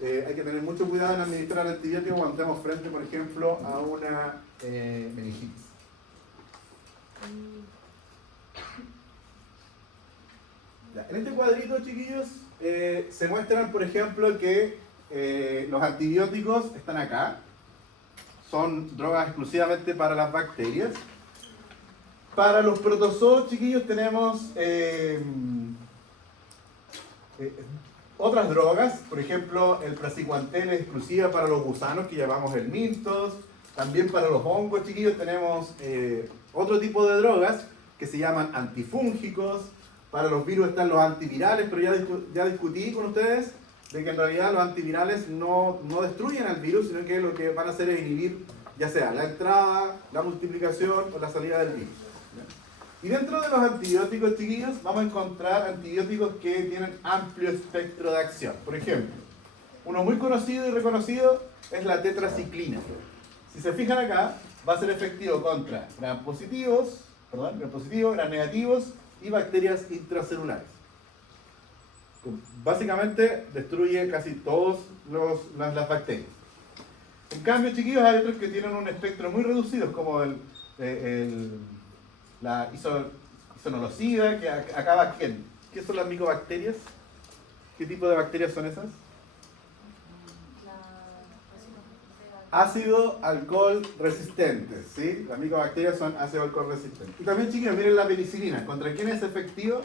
hay que tener mucho cuidado en administrar antibióticos cuando estamos frente, por ejemplo, a una meningitis. Ya, en este cuadrito, chiquillos, se muestran, por ejemplo, que los antibióticos están acá. Son drogas exclusivamente para las bacterias. Para los protozoos, chiquillos, tenemos otras drogas. Por ejemplo, el praziquantel es exclusiva para los gusanos, que llamamos helmintos. También para los hongos, chiquillos, tenemos otro tipo de drogas que se llaman antifúngicos. Para los virus están los antivirales, pero ya discutí con ustedes de que en realidad los antivirales no destruyen al virus, sino que lo que van a hacer es inhibir ya sea la entrada, la multiplicación o la salida del virus. Y dentro de los antibióticos, chiquillos, vamos a encontrar antibióticos que tienen amplio espectro de acción. Por ejemplo, uno muy conocido y reconocido es la tetraciclina. Si se fijan acá, va a ser efectivo contra gram positivos, gram negativos y bacterias intracelulares. Básicamente destruye casi todas las bacterias. En cambio, chiquillos, hay otros que tienen un espectro muy reducido, como la isonolosida, que acaba ¿quién? ¿Qué son las micobacterias? ¿Qué tipo de bacterias son esas? Ácido alcohol resistentes, ¿sí? Las micobacterias son ácido alcohol resistentes. Y también, chicos, miren la penicilina. ¿Contra quién es efectivo?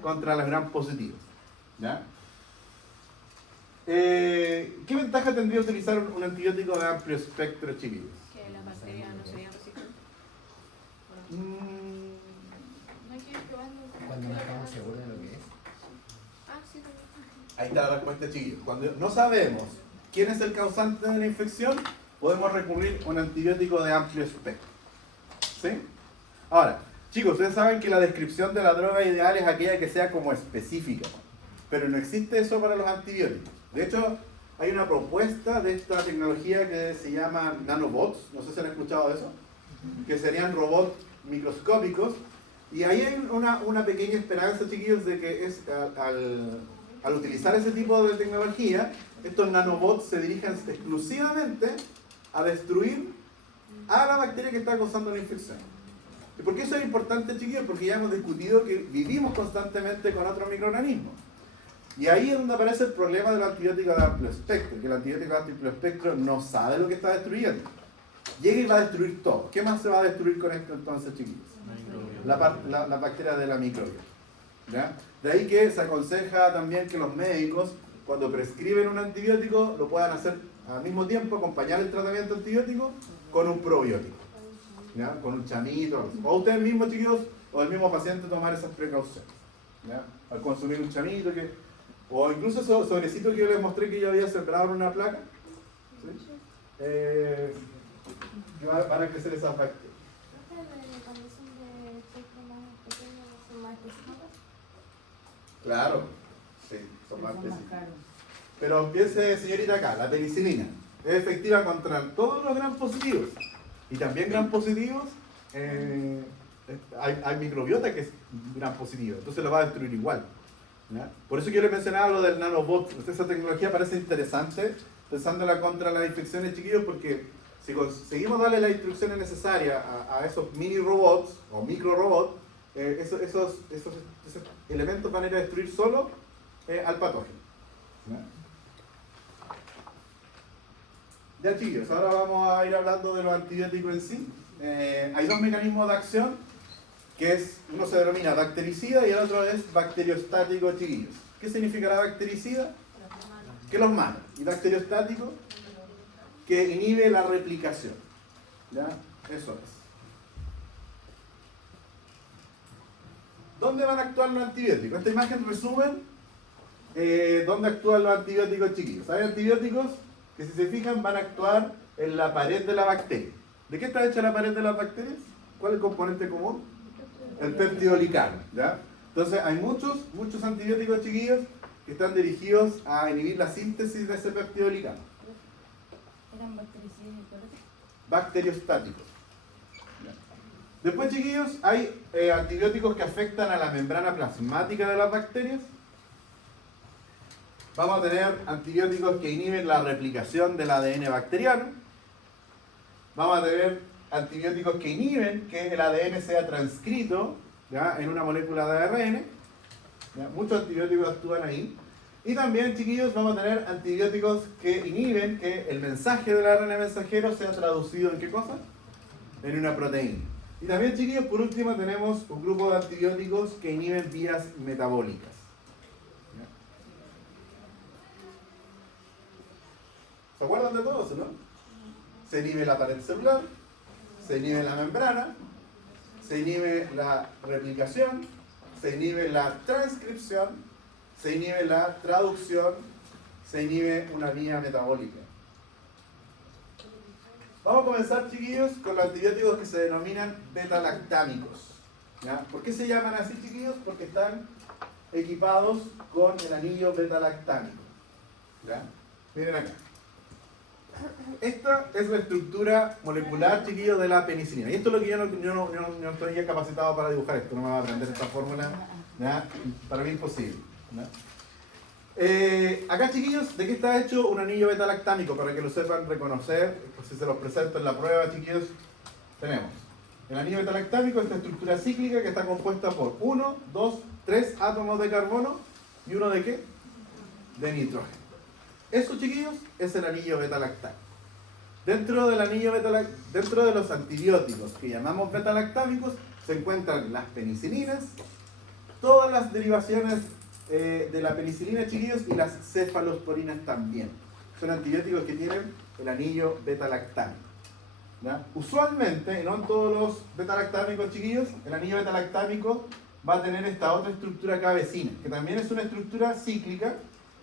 Contra los gram positivos. ¿Ya? ¿Qué ventaja tendría utilizar un antibiótico de amplio espectro, chiquillos? Que las bacterias no serían resistentes. No hay que ir probando. Cuando no estamos seguros de lo que es. Ah, sí, también. Ahí está la respuesta, chiquillos. Cuando no sabemos quién es el causante de la infección, podemos recurrir a un antibiótico de amplio espectro. ¿Sí? Ahora, chicos, ustedes saben que la descripción de la droga ideal es aquella que sea como específica, pero no existe eso para los antibióticos. De hecho, hay una propuesta de esta tecnología que se llama nanobots, no sé si han escuchado de eso, que serían robots microscópicos, y ahí hay una pequeña esperanza, chiquillos, de que al utilizar ese tipo de tecnología, estos nanobots se dirigen exclusivamente a destruir a la bacteria que está causando la infección. ¿Y por qué eso es importante, chiquillos? Porque ya hemos discutido que vivimos constantemente con otros microorganismos. Y ahí es donde aparece el problema del antibiótico de amplio espectro, que el antibiótico de amplio espectro no sabe lo que está destruyendo. Llega y va a destruir todo. ¿Qué más se va a destruir con esto entonces, chiquillos? La bacteria de la microbiota. ¿Ya? De ahí que se aconseja también que los médicos, cuando prescriben un antibiótico, lo puedan hacer al mismo tiempo, acompañar el tratamiento antibiótico con un probiótico. ¿Ya? Con un chamito. O ustedes mismos, chiquillos, o el mismo paciente tomar esas precauciones. ¿Ya? Al consumir un chamito, o incluso esos sobrecitos que yo les mostré que yo había sembrado en una placa. ¿Sí? Que van a crecer esas bacterias. Cuando son de espectro más pequeño, son más específicas. Claro, sí, son más específicos. Pero piense, señorita, acá, la penicilina es efectiva contra todos los gram positivos. Y también gram positivos, hay microbiota que es gram positivo, entonces lo va a destruir igual. ¿Ya? Por eso que yo les mencionaba lo del nanobot. Esa tecnología parece interesante, pensándola contra las infecciones, chiquillos, porque si conseguimos darle las instrucciones necesarias a esos mini robots o micro robots, esos elementos van a ir a destruir solo al patógeno. Ya, chiquillos, ahora vamos a ir hablando de los antibióticos en sí. Hay dos mecanismos de acción, que es, uno se denomina bactericida y el otro es bacteriostático, chiquillos. ¿Qué significa la bactericida? Que los mata. Y bacteriostático, que inhibe la replicación. ¿Ya? Eso es. ¿Dónde van a actuar los antibióticos? Esta imagen resumen dónde actúan los antibióticos, chiquillos. Hay antibióticos que, si se fijan, van a actuar en la pared de la bacteria. ¿De qué está hecha la pared de las bacterias? ¿Cuál es el componente común? El peptidolicano, ¿ya? Entonces hay muchos antibióticos, chiquillos, que están dirigidos a inhibir la síntesis de ese peptidolicano. ¿Eran bactericidas y cuáles? Bacteriostáticos. Después, chiquillos, hay antibióticos que afectan a la membrana plasmática de las bacterias. vamos a tener antibióticos que inhiben la replicación del ADN bacteriano. Vamos a tener antibióticos que inhiben que el ADN sea transcrito, ¿ya?, en una molécula de ARN. ¿Ya? Muchos antibióticos actúan ahí. Y también, chiquillos, vamos a tener antibióticos que inhiben que el mensaje del ARN mensajero sea traducido en ¿qué cosa? En una proteína. Y también, chiquillos, por último tenemos un grupo de antibióticos que inhiben vías metabólicas. ¿Ya? ¿Se acuerdan de todo eso, no? Se inhibe la pared celular, se inhibe la membrana, se inhibe la replicación, se inhibe la transcripción, se inhibe la traducción, se inhibe una vía metabólica. Vamos a comenzar, chiquillos, con los antibióticos que se denominan beta-lactámicos. ¿Ya? ¿Por qué se llaman así, chiquillos? Porque están equipados con el anillo beta-lactámico. ¿Ya? Miren acá. Esta es la estructura molecular, chiquillos, de la penicilina. Y esto es lo que yo no estoy ya capacitado para dibujar esto. No me voy a aprender esta fórmula. ¿Ya? Para mí es imposible. ¿Ya? Acá, chiquillos, ¿de qué está hecho un anillo beta-lactámico? Para que lo sepan reconocer, pues si se los presento en la prueba, chiquillos, tenemos el anillo beta-lactámico, esta estructura cíclica que está compuesta por 1, 2, 3 átomos de carbono y uno de ¿qué? De nitrógeno. Eso, chiquillos, es el anillo beta-lactámico. Dentro de los antibióticos que llamamos beta-lactámicos se encuentran las penicilinas, todas las derivaciones de la penicilina, chiquillos, y las cefalosporinas también. Son antibióticos que tienen el anillo beta-lactámico. ¿Ya? Usualmente, no en todos los beta-lactámicos, chiquillos, el anillo beta-lactámico va a tener esta otra estructura acá vecina, que también es una estructura cíclica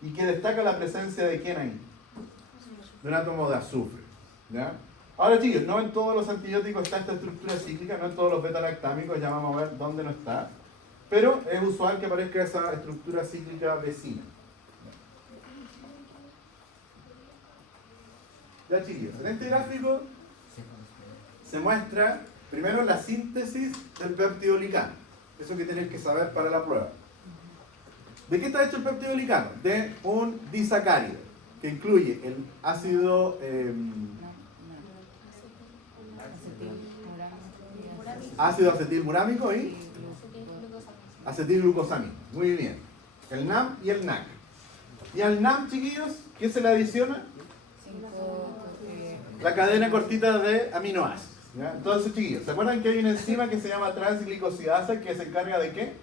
y que destaca la presencia de ¿quién ahí? De un átomo de azufre. ¿Ya? Ahora, chicos, no en todos los antibióticos está esta estructura cíclica, no en todos los beta-lactámicos, ya vamos a ver dónde no está, pero es usual que aparezca esa estructura cíclica vecina. Ya, chicos, en este gráfico se muestra primero la síntesis del peptidoglicano, eso que tenéis que saber para la prueba. ¿De qué está hecho el peptidoglicano? De un disacárido, que incluye el ácido acetilmurámico y acetilglucosámico. Muy bien. El NAM y el NAC. Y al NAM, chiquillos, ¿qué se le adiciona? La cadena cortita de aminoácidos. ¿Ya? Entonces, chiquillos, ¿se acuerdan que hay una enzima que se llama transglicosidasa que se encarga de qué?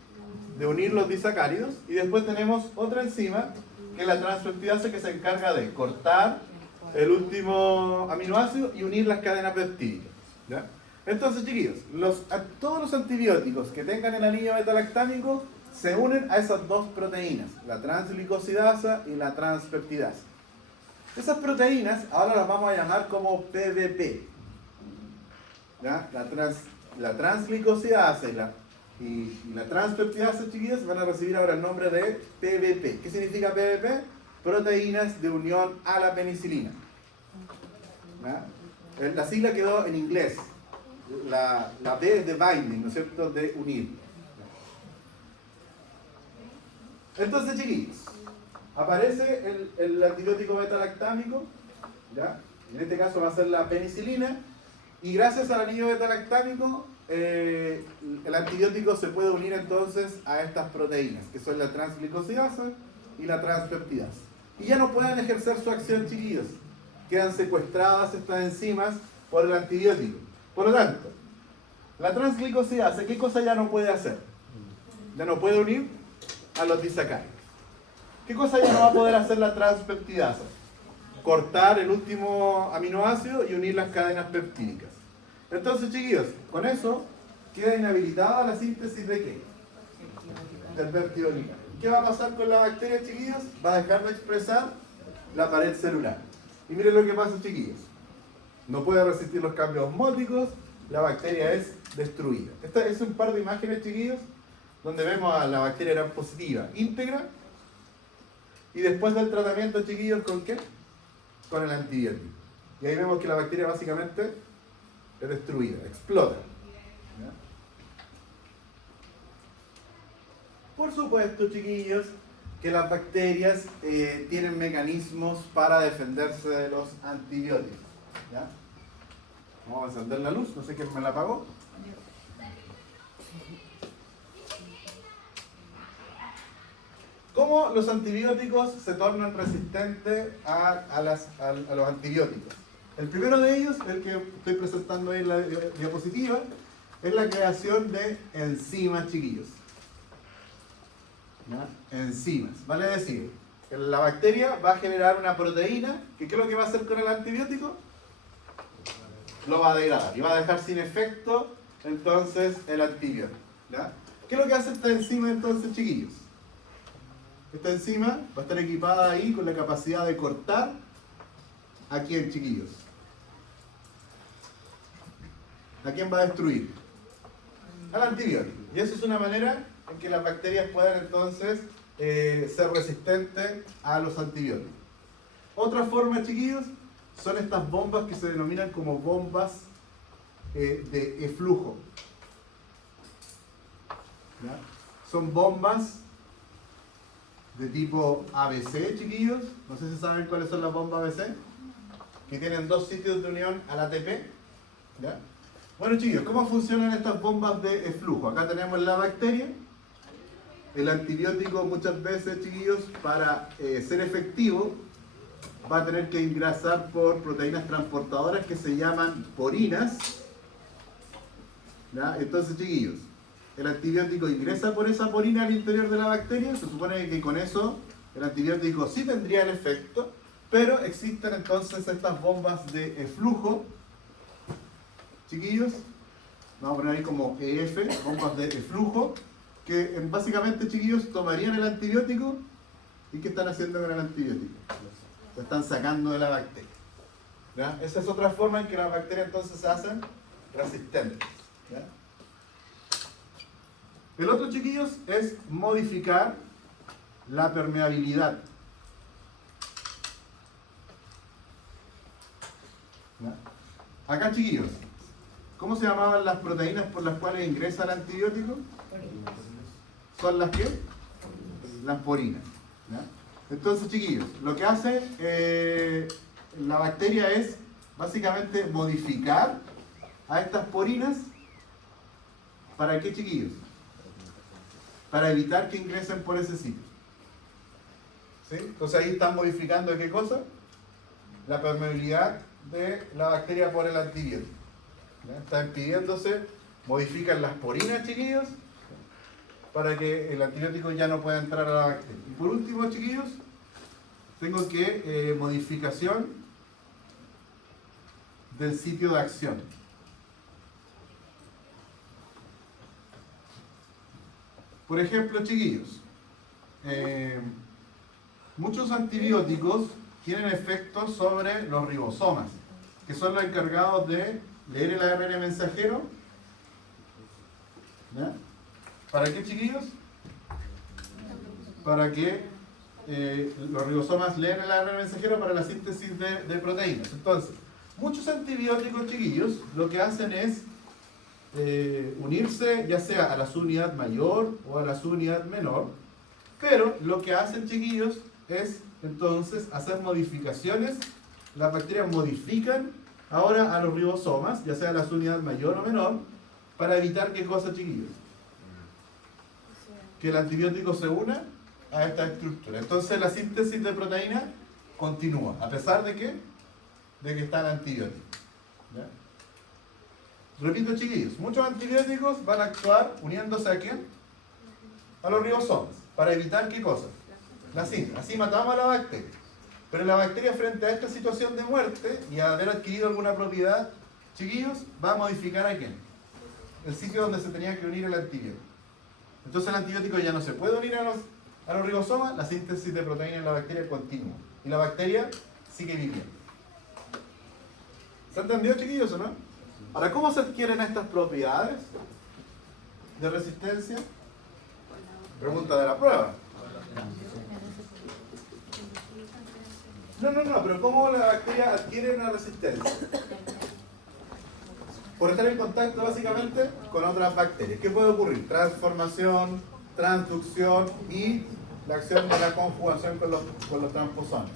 De unir los disacáridos. Y después tenemos otra enzima, que es la transpeptidasa, que se encarga de cortar el último aminoácido y unir las cadenas peptídicas. ¿Ya? Entonces, chiquillos, todos los antibióticos que tengan el anillo beta-lactámico se unen a esas dos proteínas, la transglicosidasa y la transpeptidasa. Esas proteínas ahora las vamos a llamar como PVP. ¿Ya? La transglicosidasa y la transpeptidasa, chiquillos, van a recibir ahora el nombre de PVP. ¿Qué significa PVP? Proteínas de unión a la penicilina. ¿Ya? La sigla quedó en inglés. La B es de binding, ¿no es cierto? De unir. Entonces, chiquillos, aparece el antibiótico beta-lactámico, ¿ya? En este caso va a ser la penicilina, y gracias al anillo beta-lactámico, el antibiótico se puede unir entonces a estas proteínas, que son la transglicosidasa y la transpeptidasa. Y ya no pueden ejercer su acción, chiquillos. Quedan secuestradas estas enzimas por el antibiótico. Por lo tanto, la transglicosidasa, ¿qué cosa ya no puede hacer? Ya no puede unir a los disacáridos. ¿Qué cosa ya no va a poder hacer la transpeptidasa? Cortar el último aminoácido y unir las cadenas peptídicas. Entonces, chiquillos, con eso queda inhabilitada la síntesis de ¿qué? Del peptidoglicano. ¿Qué va a pasar con la bacteria, chiquillos? Va a dejar de expresar la pared celular. Y miren lo que pasa, chiquillos. No puede resistir los cambios osmóticos, la bacteria es destruida. Esta es un par de imágenes, chiquillos, donde vemos a la bacteria gram positiva íntegra, y después del tratamiento, chiquillos, ¿con qué? Con el antibiótico. Y ahí vemos que la bacteria básicamente es destruida, explota. ¿Ya? Por supuesto, chiquillos, que las bacterias tienen mecanismos para defenderse de los antibióticos. ¿Ya? Vamos a encender la luz, no sé quién me la apagó. ¿Cómo los antibióticos se tornan resistentes a los antibióticos? El primero de ellos, el que estoy presentando ahí en la diapositiva, es la creación de enzimas, chiquillos. ¿Ya? Enzimas. Vale decir, que la bacteria va a generar una proteína que ¿qué es lo que va a hacer con el antibiótico? Lo va a degradar y va a dejar sin efecto entonces el antibiótico. ¿Ya? ¿Qué es lo que hace esta enzima entonces, chiquillos? Esta enzima va a estar equipada ahí con la capacidad de cortar ¿a quién, chiquillos? ¿A quién va a destruir? Al antibiótico. Y eso es una manera en que las bacterias puedan entonces ser resistentes a los antibióticos. Otra forma, chiquillos, son estas bombas que se denominan como bombas de eflujo. ¿Ya? Son bombas de tipo ABC, chiquillos. No sé si saben cuáles son las bombas ABC. Que tienen dos sitios de unión al ATP. ¿Ya? Bueno, chiquillos, ¿cómo funcionan estas bombas de eflujo? Acá tenemos la bacteria. El antibiótico muchas veces, chiquillos, para ser efectivo, va a tener que ingresar por proteínas transportadoras que se llaman porinas. ¿Ya? Entonces, chiquillos, el antibiótico ingresa por esa porina al interior de la bacteria. Se supone que con eso el antibiótico sí tendría el efecto, pero existen entonces estas bombas de eflujo, chiquillos, vamos a poner ahí como EF, bombas de eflujo, que básicamente, chiquillos, tomarían el antibiótico y ¿qué están haciendo con el antibiótico? Lo están sacando de la bacteria. ¿Ya? Esa es otra forma en que las bacterias entonces se hacen resistentes. ¿Ya? El otro, chiquillos, es modificar la permeabilidad. ¿Ya? Acá, chiquillos, ¿cómo se llamaban las proteínas por las cuales ingresa el antibiótico? ¿Son las qué? Las porinas. ¿Ya? Entonces, chiquillos, lo que hace la bacteria es básicamente modificar a estas porinas. ¿Para qué, chiquillos? Para evitar que ingresen por ese sitio. ¿Sí? Entonces ahí están modificando ¿qué cosa? La permeabilidad de la bacteria por el antibiótico. ¿Ya? Están impidiéndose, modifican las porinas, chiquillos, para que el antibiótico ya no pueda entrar a la bacteria. Y por último, chiquillos, tengo que modificación del sitio de acción. Por ejemplo, chiquillos, muchos antibióticos tienen efectos sobre los ribosomas, que son los encargados de leer el ARN mensajero. ¿Ya? ¿Para qué, chiquillos? Para que los ribosomas leen el ARN mensajero para la síntesis de proteínas. Entonces, muchos antibióticos, chiquillos, lo que hacen es unirse ya sea a la subunidad mayor o a la subunidad menor, pero lo que hacen, chiquillos, es entonces hacer modificaciones. Las bacterias modifican ahora a los ribosomas, ya sea a la subunidad mayor o menor, para evitar ¿qué cosa, chiquillos? Que el antibiótico se una a esta estructura. Entonces la síntesis de proteína continúa, a pesar de que está el antibiótico. ¿Ya? Repito, chiquillos, muchos antibióticos van a actuar uniéndose ¿a quién? A los ribosomas, para evitar ¿qué cosa? La síntesis. Así matamos a la bacteria. Pero la bacteria, frente a esta situación de muerte y a haber adquirido alguna propiedad, chiquillos, va a modificar ¿a quién? El sitio donde se tenía que unir el antibiótico. Entonces el antibiótico ya no se puede unir a los ribosomas, la síntesis de proteína en la bacteria continúa. Y la bacteria sigue viviendo. ¿Se entendió, chiquillos, o no? Ahora, ¿cómo se adquieren estas propiedades de resistencia? Pregunta de la prueba. No, pero ¿cómo la bacteria adquiere una resistencia? Por estar en contacto básicamente con otras bacterias. ¿Qué puede ocurrir? Transformación, transducción y la acción de la conjugación con los transposones.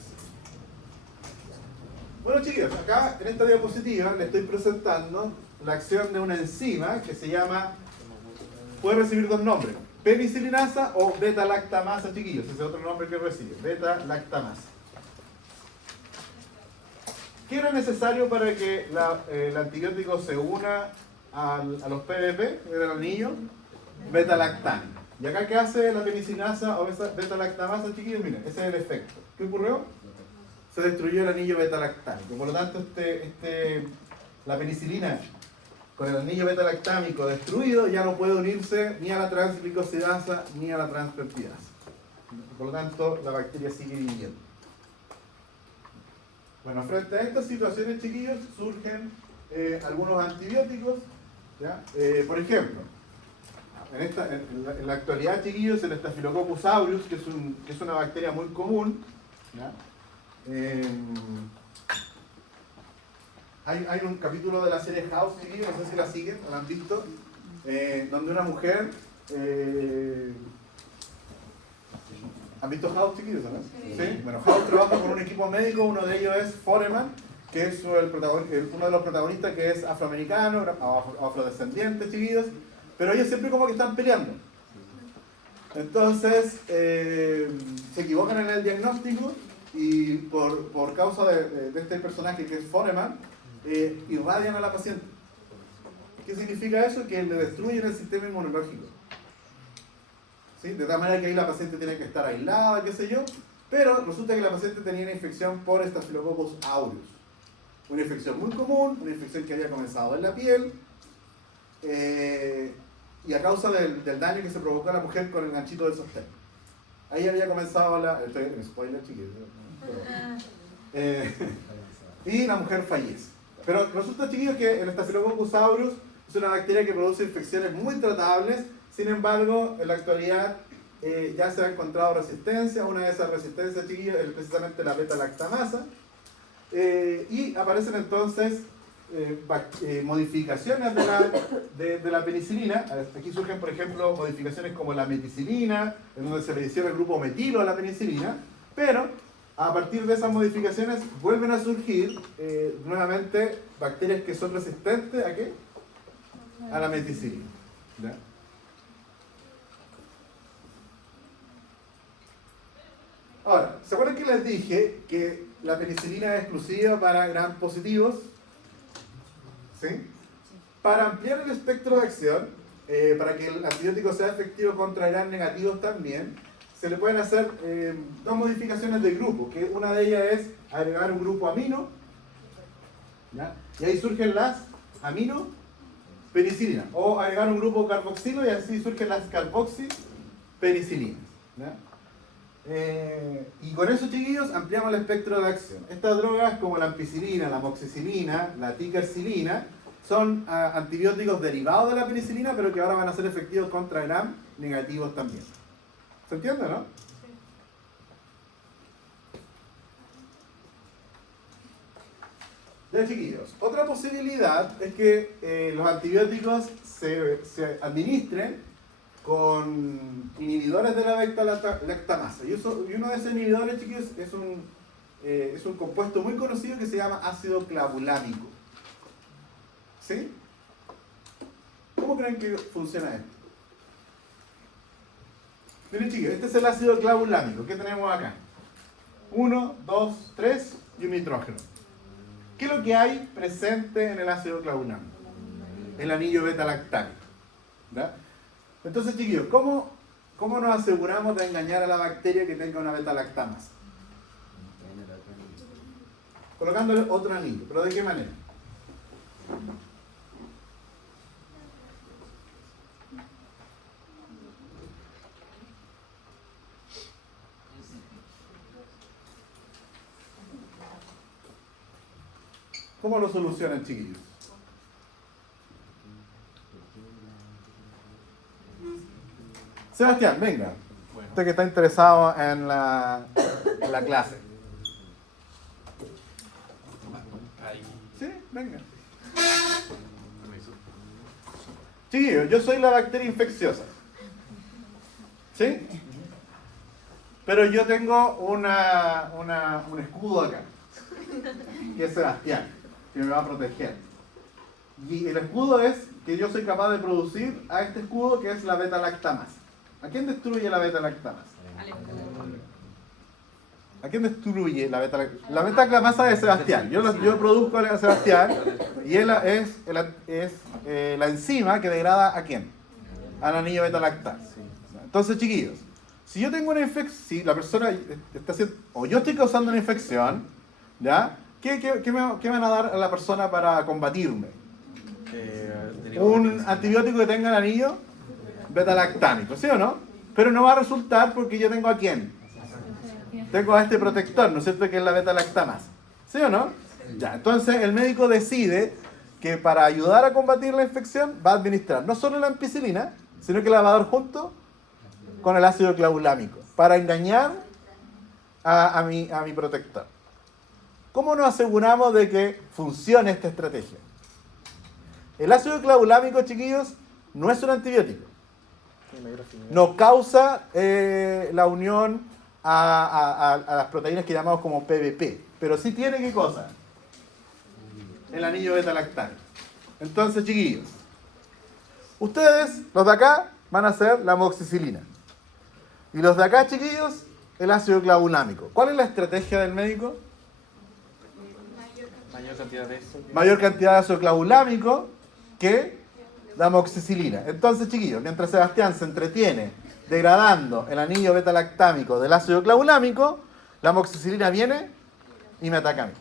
Bueno, chiquillos, acá en esta diapositiva les estoy presentando la acción de una enzima que se llama, puede recibir dos nombres, penicilinasa o beta-lactamasa, chiquillos, ese es otro nombre que recibe, beta-lactamasa. ¿Qué era necesario para que el antibiótico se una a los PBP? Era el anillo beta-lactán. ¿Y acá qué hace la penicilinasa o beta-lactamasa, chiquillos? Miren, ese es el efecto. ¿Qué ocurrió? Se destruyó el anillo beta-lactámico. Por lo tanto, la penicilina con el anillo beta-lactámico destruido ya no puede unirse ni a la transglicosidasa ni a la transpeptidasa. Por lo tanto, la bacteria sigue viviendo. Bueno, frente a estas situaciones, chiquillos, surgen algunos antibióticos. ¿Ya? Por ejemplo, en la actualidad, chiquillos, el Staphylococcus aureus, que es una bacteria muy común, ¿ya? Hay un capítulo de la serie House, chiquillos, no sé si la siguen o la han visto, donde una mujer... ¿Han visto House, chiquillos? ¿No? Sí. Bueno, House trabaja con un equipo médico, uno de ellos es Foreman, que es uno de los protagonistas que es afroamericano, afrodescendiente, chiquillos, pero ellos siempre como que están peleando. Entonces, se equivocan en el diagnóstico y por causa de este personaje que es Foreman, irradian a la paciente. ¿Qué significa eso? Que le destruyen el sistema inmunológico. ¿Sí? De tal manera que ahí la paciente tiene que estar aislada, qué sé yo, pero resulta que la paciente tenía una infección por Staphylococcus aureus. Una infección muy común, una infección que había comenzado en la piel, y a causa del daño que se provocó a la mujer con el ganchito del sostén. Ahí había comenzado estoy en spoiler, chiquillos. Y la mujer fallece. Pero resulta, chiquillos, que el Staphylococcus aureus es una bacteria que produce infecciones muy tratables. Sin embargo, en la actualidad ya se ha encontrado resistencia. Una de esas resistencias, chiquillos, es precisamente la beta-lactamasa. Y aparecen entonces modificaciones de la penicilina. Aquí surgen, por ejemplo, modificaciones como la meticilina, en donde se le adiciona el grupo metilo a la penicilina. Pero a partir de esas modificaciones vuelven a surgir nuevamente bacterias que son resistentes ¿a qué? A la meticilina. ¿Ya? Ahora, ¿se acuerdan que les dije que la penicilina es exclusiva para gram positivos? ¿Sí? Para ampliar el espectro de acción, para que el antibiótico sea efectivo contra gram negativos también, se le pueden hacer dos modificaciones de grupo, que una de ellas es agregar un grupo amino, ¿ya? Y ahí surgen las aminopenicilinas, o agregar un grupo carboxilo y así surgen las carboxipenicilinas, ¿ya? Y con eso, chiquillos, ampliamos el espectro de acción. Estas drogas como la ampicilina, la amoxicilina, la ticarcilina son antibióticos derivados de la penicilina, pero que ahora van a ser efectivos contra gram negativos también. ¿Se entiende, no? Ya, chiquillos, otra posibilidad es que los antibióticos se administren con inhibidores de la beta-lactamasa. Y uno de esos inhibidores, chiquillos, es un compuesto muy conocido que se llama ácido clavulámico. ¿Sí? ¿Cómo creen que funciona esto? Miren, chicos, este es el ácido clavulámico. ¿Qué tenemos acá? 1, 2, 3 y un nitrógeno. ¿Qué es lo que hay presente en el ácido clavulámico? El anillo beta-lactámico. ¿Verdad? Entonces, chiquillos, ¿cómo nos aseguramos de engañar a la bacteria que tenga una beta-lactamasa? Colocándole otro anillo. ¿Pero de qué manera? ¿Cómo lo solucionan, chiquillos? Sebastián, venga. Usted que está interesado en la clase. Sí, venga. Chiquillos, yo soy la bacteria infecciosa. ¿Sí? Pero yo tengo un escudo acá, que es Sebastián, que me va a proteger. Y el escudo es que yo soy capaz de producir a este escudo que es la beta-lactamasa. ¿A quién destruye la beta-lactamasa? ¿A quién destruye la beta-lactamasa? La beta-lactamasa de Sebastián. Yo produzco a Sebastián y él es la enzima que degrada ¿a quién? Al anillo beta-lactasa. Entonces, chiquillos, si yo tengo una infección, si la persona está haciendo, o yo estoy causando una infección, ¿ya? ¿Qué me van a dar a la persona para combatirme? Un antibiótico que tenga el anillo beta-lactámico, ¿sí o no? Pero no va a resultar porque yo tengo ¿a quién? Tengo a este protector, ¿no es cierto? Que es la beta-lactamasa, ¿sí o no? Ya, entonces el médico decide que para ayudar a combatir la infección va a administrar no solo la ampicilina, sino que la va a dar junto con el ácido clavulámico para engañar a mi protector. ¿Cómo nos aseguramos de que funcione esta estrategia? El ácido clavulámico, chiquillos, no es un antibiótico. No causa la unión a las proteínas que llamamos como PBP, pero sí tiene ¿qué cosa? El anillo beta-lactámico. Entonces, chiquillos, ustedes, los de acá, van a hacer la amoxicilina. Y los de acá, chiquillos, el ácido clavulámico. ¿Cuál es la estrategia del médico? Mayor cantidad de ácido clavulámico que la amoxicilina. Entonces, chiquillos, mientras Sebastián se entretiene degradando el anillo beta-lactámico del ácido clavulámico, la amoxicilina viene y me ataca a mí.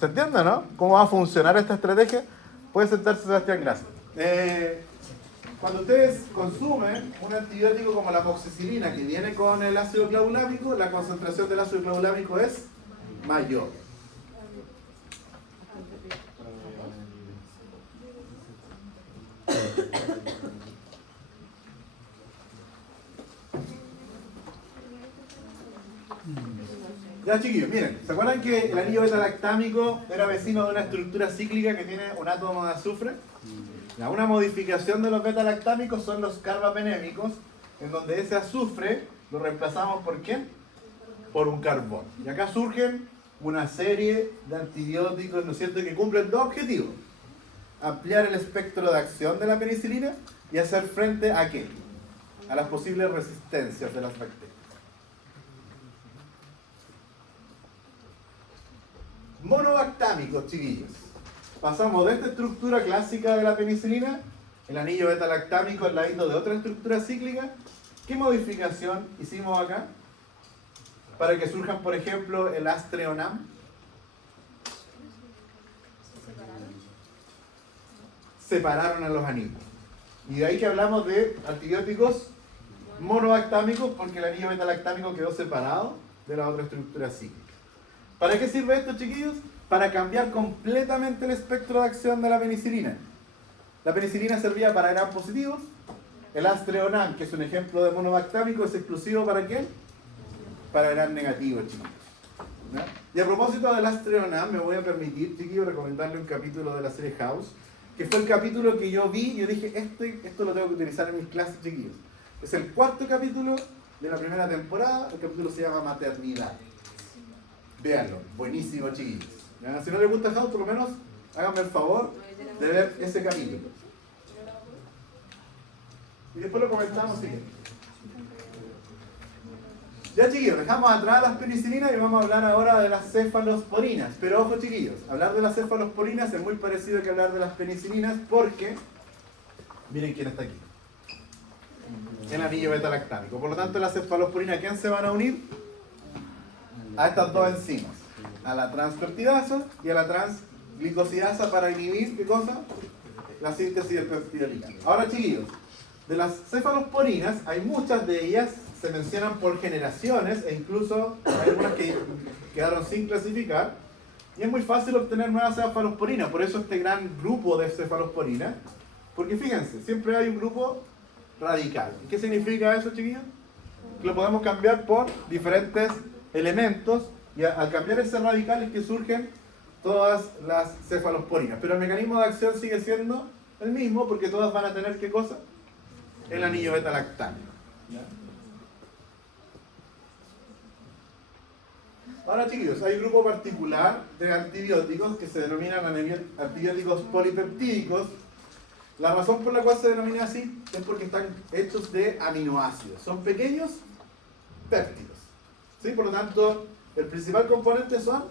¿Se entiende, no? ¿Cómo va a funcionar esta estrategia? Puede sentarse Sebastián, gracias. Cuando ustedes consumen un antibiótico como la amoxicilina que viene con el ácido clavulámico, la concentración del ácido clavulámico es mayor. Ya, chiquillos, miren, ¿se acuerdan que el anillo beta-lactámico era vecino de una estructura cíclica que tiene un átomo de azufre? Una modificación de los beta-lactámicos son los carbapenémicos, en donde ese azufre lo reemplazamos ¿por quién? Por un carbón. Y acá surgen una serie de antibióticos, ¿no es cierto?, que cumplen dos objetivos. Ampliar el espectro de acción de la penicilina y hacer frente ¿a qué? A las posibles resistencias de las bacterias. Monobactámicos, chiquillos. Pasamos de esta estructura clásica de la penicilina, el anillo beta-lactámico al ladito de otra estructura cíclica. ¿Qué modificación hicimos acá? Para que surjan, por ejemplo, el Astreonam. Separaron a los anillos. Y de ahí que hablamos de antibióticos monobactámicos, porque el anillo beta-lactámico quedó separado de la otra estructura cíclica. ¿Para qué sirve esto, chiquillos? Para cambiar completamente el espectro de acción de la penicilina. La penicilina servía para gram positivos. El Astreonam, que es un ejemplo de monobactámico, es exclusivo ¿para qué? Para gram negativo, chiquillos. ¿No? Y a propósito del Astreonam, me voy a permitir, chiquillos, recomendarle un capítulo de la serie House, que fue el capítulo que yo vi y yo dije, esto lo tengo que utilizar en mis clases, chiquillos. Es el cuarto capítulo de la primera temporada, el capítulo se llama Maternidad. Véanlo, buenísimo, chiquillos. ¿Ya? Si no les gusta House, por lo menos háganme el favor de ver ese capítulo. Y después lo comentamos, ¿sí? Ya, chiquillos, dejamos atrás las penicilinas y vamos a hablar ahora de las cefalosporinas. Pero ojo, chiquillos, hablar de las cefalosporinas es muy parecido que hablar de las penicilinas porque miren quién está aquí. El anillo beta-lactámico. Por lo tanto, las cefalosporinas, ¿a quién se van a unir? A estas dos enzimas, a la transpeptidasa y a la transglicosidasa para inhibir, ¿qué cosa? La síntesis del peptidoligando. Ahora, chiquillos, de las cefalosporinas, hay muchas de ellas, se mencionan por generaciones e incluso hay algunas que quedaron sin clasificar. Y es muy fácil obtener nuevas cefalosporinas, por eso este gran grupo de cefalosporinas, porque fíjense, siempre hay un grupo radical. ¿Qué significa eso, chiquillos? Que lo podemos cambiar por diferentes elementos y al cambiar ese radical es que surgen todas las cefalosporinas, pero el mecanismo de acción sigue siendo el mismo porque todas van a tener ¿qué cosa? El anillo beta-lactámico. Ahora chiquillos, hay un grupo particular de antibióticos que se denominan antibióticos polipeptídicos. La razón por la cual se denomina así es porque están hechos de aminoácidos. Son pequeños péptidos. ¿Sí? Por lo tanto, el principal componente son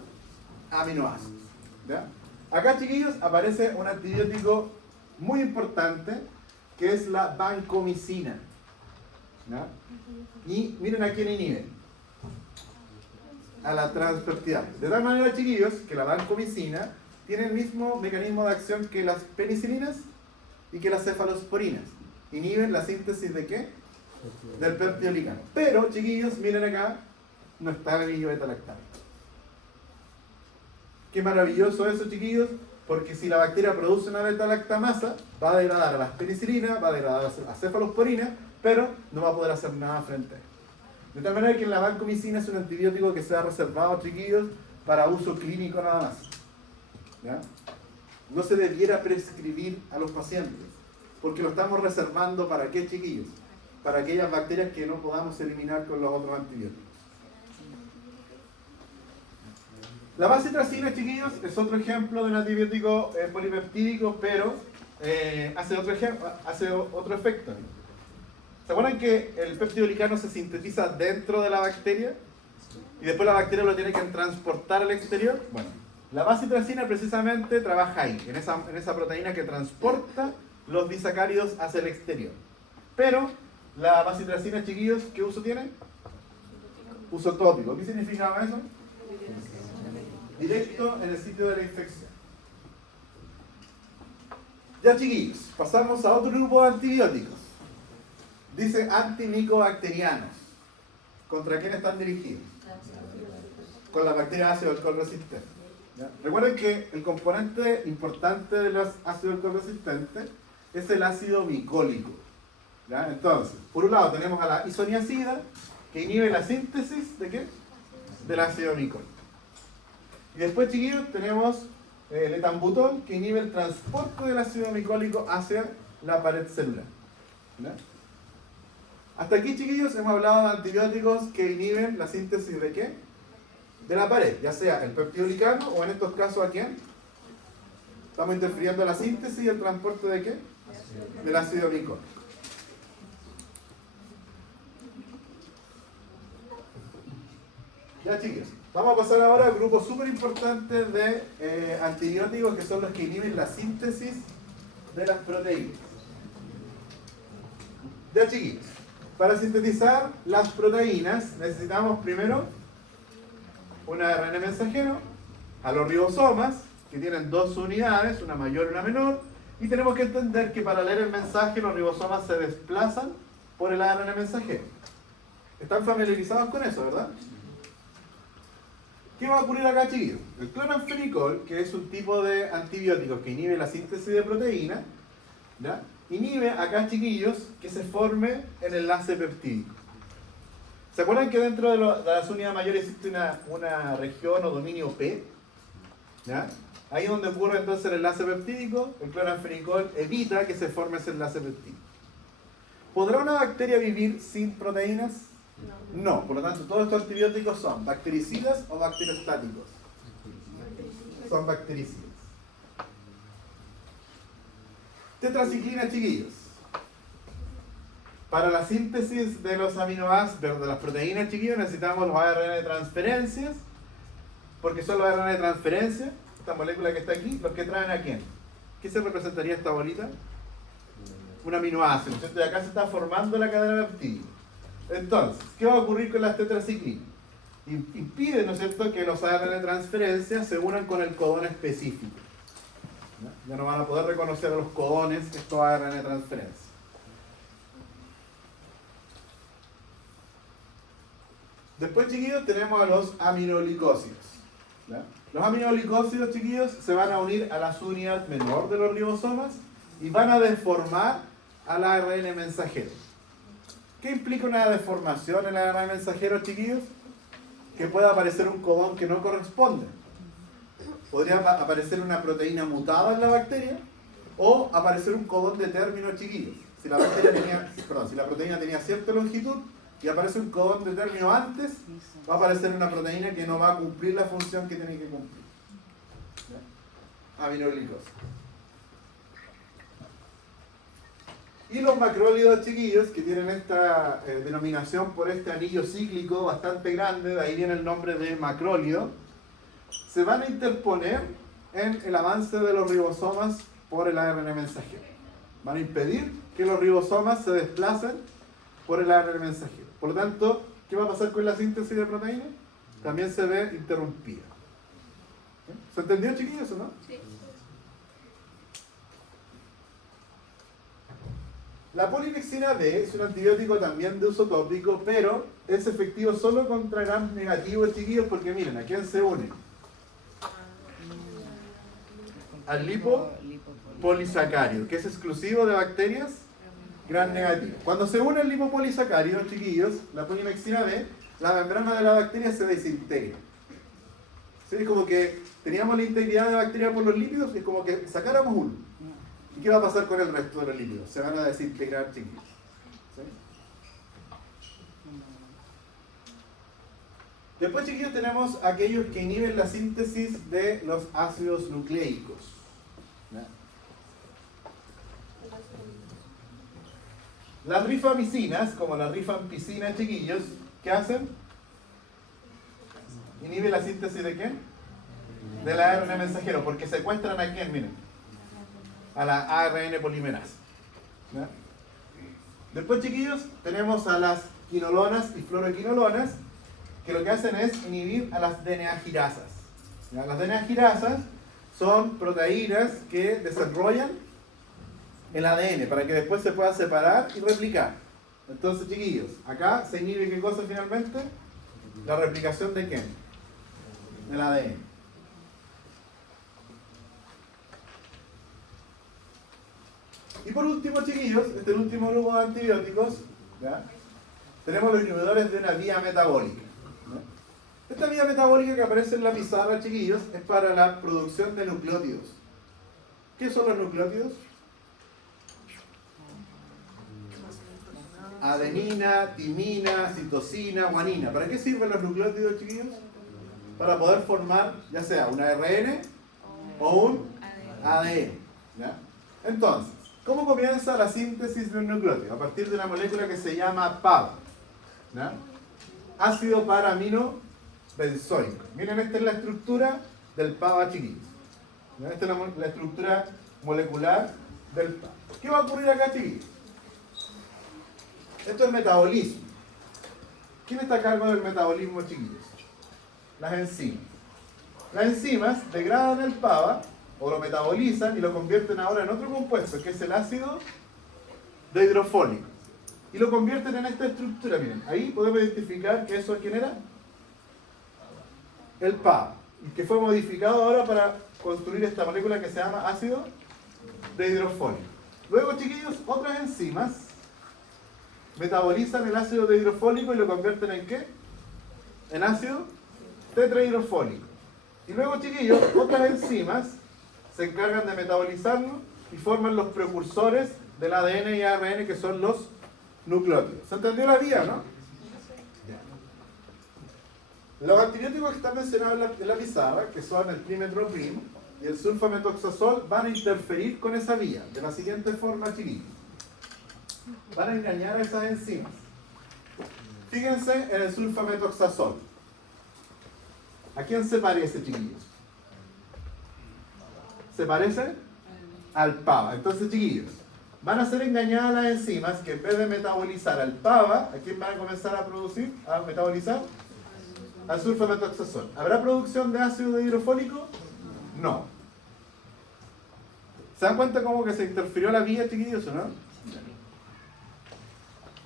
aminoácidos. ¿Ya? Acá chiquillos aparece un antibiótico muy importante que es la vancomicina. ¿Ya? Y miren a quién inhibe. A la transpeptidasa. De tal manera, chiquillos, que la vancomicina tiene el mismo mecanismo de acción que las penicilinas y que las cefalosporinas. Inhiben la síntesis de ¿qué? Del peptidolicano. Pero, chiquillos, miren acá, no está el beta-lactamo. Qué maravilloso eso, chiquillos, porque si la bacteria produce una beta-lactamasa, va a degradar a las penicilinas, va a degradar a las cefalosporinas, pero no va a poder hacer nada frente a él. De tal manera que la vancomicina es un antibiótico que se ha reservado, chiquillos, para uso clínico nada más. ¿Ya? No se debiera prescribir a los pacientes, porque lo estamos reservando ¿para qué, chiquillos? Para aquellas bacterias que no podamos eliminar con los otros antibióticos. La bacitracina, chiquillos, es otro ejemplo de un antibiótico polipeptídico, pero hace otro efecto. ¿Se acuerdan que el peptidolicano se sintetiza dentro de la bacteria? Y después la bacteria lo tiene que transportar al exterior. Bueno, la bacitracina precisamente trabaja ahí, en esa proteína que transporta los disacáridos hacia el exterior. Pero la bacitracina, chiquillos, ¿qué uso tiene? Uso tópico. ¿Qué significaba eso? Directo en el sitio de la infección. Ya, chiquillos, pasamos a otro grupo de antibióticos. Dice antimicobacterianos. ¿Contra quién están dirigidos? Con la bacteria ácido alcohol resistente. ¿Ya? Recuerden que el componente importante de los ácidos alcohol resistentes es el ácido micólico. ¿Ya? Entonces, por un lado tenemos a la isoniazida, que inhibe la síntesis ¿de qué? Del ácido micólico. Y después, chiquillos, tenemos el etambutol, que inhibe el transporte del ácido micólico hacia la pared celular. ¿Ya? Hasta aquí, chiquillos, hemos hablado de antibióticos que inhiben la síntesis ¿de qué? De la pared, ya sea el peptidolicano o en estos casos ¿a quién? Estamos interfiriendo en la síntesis y el transporte ¿de qué? Del ácido micólico. Ya, chicos, vamos a pasar ahora al grupo súper importante de antibióticos que son los que inhiben la síntesis de las proteínas. Ya, chiquillos. Para sintetizar las proteínas necesitamos primero un ARN mensajero, a los ribosomas, que tienen dos unidades, una mayor y una menor, y tenemos que entender que para leer el mensaje los ribosomas se desplazan por el ARN mensajero. ¿Están familiarizados con eso, verdad? ¿Qué va a ocurrir acá, chiquillos? El cloranfenicol, que es un tipo de antibiótico que inhibe la síntesis de proteína, ¿ya? Inhibe acá, chiquillos, que se forme el enlace peptídico. ¿Se acuerdan que dentro de las unidades mayores existe una región o dominio P? ¿Ya? Ahí es donde ocurre entonces el enlace peptídico, el cloranfenicol evita que se forme ese enlace peptídico. ¿Podrá una bacteria vivir sin proteínas? No, por lo tanto todos estos antibióticos son bactericidas o bacteriostáticos. Son bactericidas. Tetraciclina, chiquillos. Para la síntesis de los aminoácidos, de las proteínas, chiquillos, necesitamos los ARN de transferencias, porque son los ARN de transferencia, esta molécula que está aquí, los que traen a quién. ¿Qué se representaría esta bolita? Un aminoácido. Entonces acá se está formando la cadena peptídica. Entonces, ¿qué va a ocurrir con las tetraciclinas? Impide, ¿no es cierto?, que los ARN de transferencia se unan con el codón específico. Ya no van a poder reconocer a los codones estos ARN de transferencia. Después, chiquillos, tenemos a los aminoglicósidos. ¿Ya? Los aminoglicósidos, chiquillos, se van a unir a la unidad menor de los ribosomas y van a deformar al ARN mensajero. ¿Qué implica una deformación en el ARN mensajero, chiquillos? Que pueda aparecer un codón que no corresponde. Podría aparecer una proteína mutada en la bacteria o aparecer un codón de término, chiquillos. Si la proteína tenía cierta longitud, y aparece un codón de término antes, va a aparecer una proteína que no va a cumplir la función que tiene que cumplir. ¿Ya? Aminoglucosa. Y los macrólidos, chiquillos, que tienen esta denominación por este anillo cíclico bastante grande, de ahí viene el nombre de macrólido, se van a interponer en el avance de los ribosomas por el ARN mensajero. Van a impedir que los ribosomas se desplacen por el ARN mensajero. Por lo tanto, ¿qué va a pasar con la síntesis de proteínas? También se ve interrumpida. ¿Se entendió, chiquillos, o no? Sí. La polipexina B es un antibiótico también de uso tópico, pero es efectivo solo contra gram negativos, chiquillos, porque miren, ¿a quién se une? Al lipopolisacárido, que es exclusivo de bacterias gram negativo. Cuando se une el lipopolisacárido, chiquillos, la polipexina B, la membrana de la bacteria se desintegra. ¿Sí? Es como que teníamos la integridad de la bacteria por los lípidos, y es como que sacáramos uno. ¿Y qué va a pasar con el resto de los lípidos? Se van a desintegrar, chiquillos. ¿Sí? Después, chiquillos, tenemos aquellos que inhiben la síntesis de los ácidos nucleicos. ¿Ya? Las rifamicinas, como la rifampicina, chiquillos, ¿qué hacen? Inhiben la síntesis ¿de quién? De la ARN mensajero, porque secuestran a quién, miren, a la ARN polimerasa. ¿Ya? Después, chiquillos, tenemos a las quinolonas y fluoroquinolonas, que lo que hacen es inhibir a las DNA girasas. ¿Ya? Las DNA girasas son proteínas que desarrollan el ADN para que después se pueda separar y replicar. Entonces, chiquillos, acá se inhibe ¿qué cosa finalmente? La replicación de quién? Del ADN. Y por último, chiquillos, este es el último grupo de antibióticos, ¿ya? Tenemos los inhibidores de una vía metabólica. ¿Ya? Esta vía metabólica que aparece en la pizarra, chiquillos, es para la producción de nucleótidos. ¿Qué son los nucleótidos? Adenina, timina, citosina, guanina. ¿Para qué sirven los nucleótidos, chiquillos? Para poder formar ya sea un ARN o un ADN. ¿Ya? Entonces, ¿cómo comienza la síntesis de un nucleótido? A partir de una molécula que se llama PAB. ¿Ya? Ácido paraminobenzoico. Miren, esta es la estructura del PAB, chiquillos. ¿Ya? Esta es la estructura molecular del PAB. ¿Qué va a ocurrir acá, chiquillos? Esto es metabolismo. ¿Quién está a cargo del metabolismo, chiquillos? Las enzimas. Las enzimas degradan el PABA o lo metabolizan y lo convierten ahora en otro compuesto, que es el ácido dehidrofólico. Y lo convierten en esta estructura, miren. Ahí podemos identificar que eso, ¿quién era? El PABA. Y que fue modificado ahora para construir esta molécula que se llama ácido dehidrofólico. Luego, chiquillos, otras enzimas metabolizan el ácido dehidrofólico y lo convierten ¿en qué? En ácido tetrahidrofólico. Y luego, chiquillos, otras enzimas se encargan de metabolizarlo y forman los precursores del ADN y ARN, que son los nucleótidos. ¿Se entendió la vía, no? Los antibióticos que están mencionados en la pizarra, que son el trimetoprim y el sulfametoxazol, van a interferir con esa vía de la siguiente forma, chiquillos. Van a engañar a esas enzimas. Fíjense en el sulfametoxazol. ¿A quién se parece, chiquillos? ¿Se parece? Al PABA. Entonces, chiquillos, van a ser engañadas las enzimas que en vez de metabolizar al PABA, ¿a quién van a comenzar a producir? ¿A metabolizar? Al sulfametoxazol. ¿Habrá producción de ácido dehidrofólico? No. ¿Se dan cuenta cómo que se interfirió la vía, chiquillos, o no?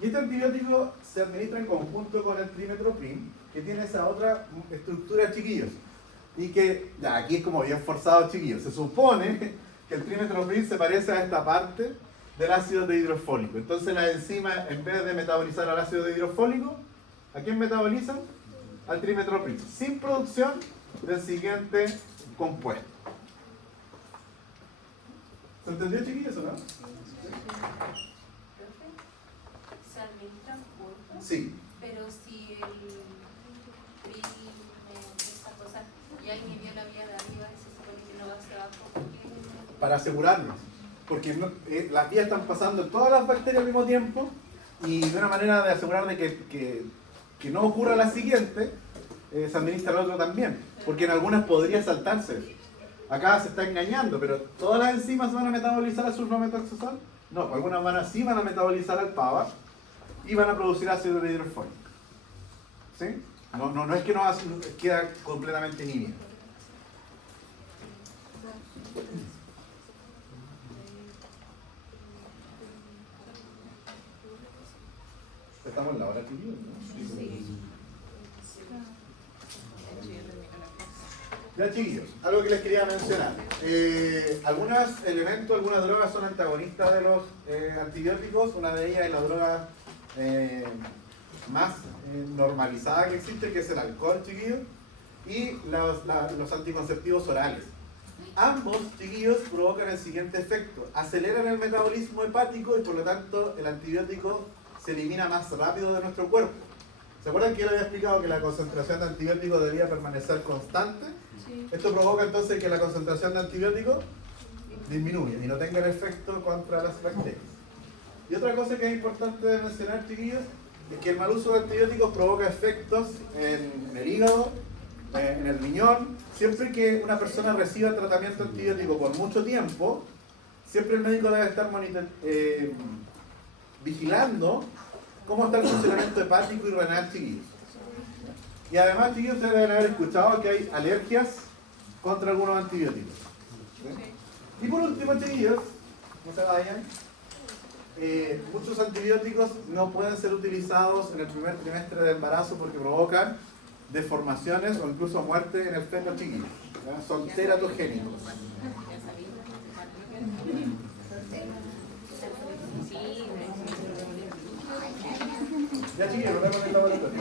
Y este antibiótico se administra en conjunto con el trimetoprim, que tiene esa otra estructura, chiquillos. Y que, ya, aquí es como bien forzado, chiquillos. Se supone que el trimetoprim se parece a esta parte del ácido dehidrofólico. Entonces la enzima, en vez de metabolizar al ácido dehidrofólico, ¿a quién metabolizan? Al trimetoprim, sin producción del siguiente compuesto. ¿Se entendió, chiquillos, o no? ¿Se administran juntos? Sí. pero si el PRI esa cosa ya inhibió la vía de arriba y se supone que no va hacia abajo, ¿por qué? Para asegurarnos. Porque las vías están pasando en todas las bacterias al mismo tiempo y de una manera de asegurar de que no ocurra la siguiente, se administra el otro también. Porque en algunas podría saltarse. Acá se está engañando, pero ¿todas las enzimas van a metabolizar el sulfametoxazol? No, algunas sí van a metabolizar el PABA y van a producir ácido hidrofónico. ¿Sí? No es que no queda completamente inhibido. Estamos en la hora, chiquillos, ¿no? Sí. Ya, chiquillos, algo que les quería mencionar. Algunos elementos, algunas drogas son antagonistas de los antibióticos. Una de ellas es la droga más normalizada que existe, que es el alcohol, chiquillos, y los anticonceptivos orales. Ambos, chiquillos, provocan el siguiente efecto: aceleran el metabolismo hepático y por lo tanto el antibiótico se elimina más rápido de nuestro cuerpo. ¿Se acuerdan que yo les había explicado que la concentración de antibiótico debía permanecer constante? Sí. Esto provoca entonces que la concentración de antibiótico disminuya y no tenga el efecto contra las bacterias. Y otra cosa que es importante de mencionar, chiquillos, es que el mal uso de antibióticos provoca efectos en el hígado, en el riñón. Siempre que una persona reciba tratamiento antibiótico por mucho tiempo, siempre el médico debe estar vigilando cómo está el funcionamiento hepático y renal, chiquillos. Y además, chiquillos, ustedes deben haber escuchado que hay alergias contra algunos antibióticos. ¿Sí? Y por último, chiquillos, no se vayan, muchos antibióticos no pueden ser utilizados en el primer trimestre de embarazo porque provocan deformaciones o incluso muerte en el feto, chiquillos. ¿Ya? Son teratogénicos. Sí, Ya, chiquillos, nos vemos en el laboratorio.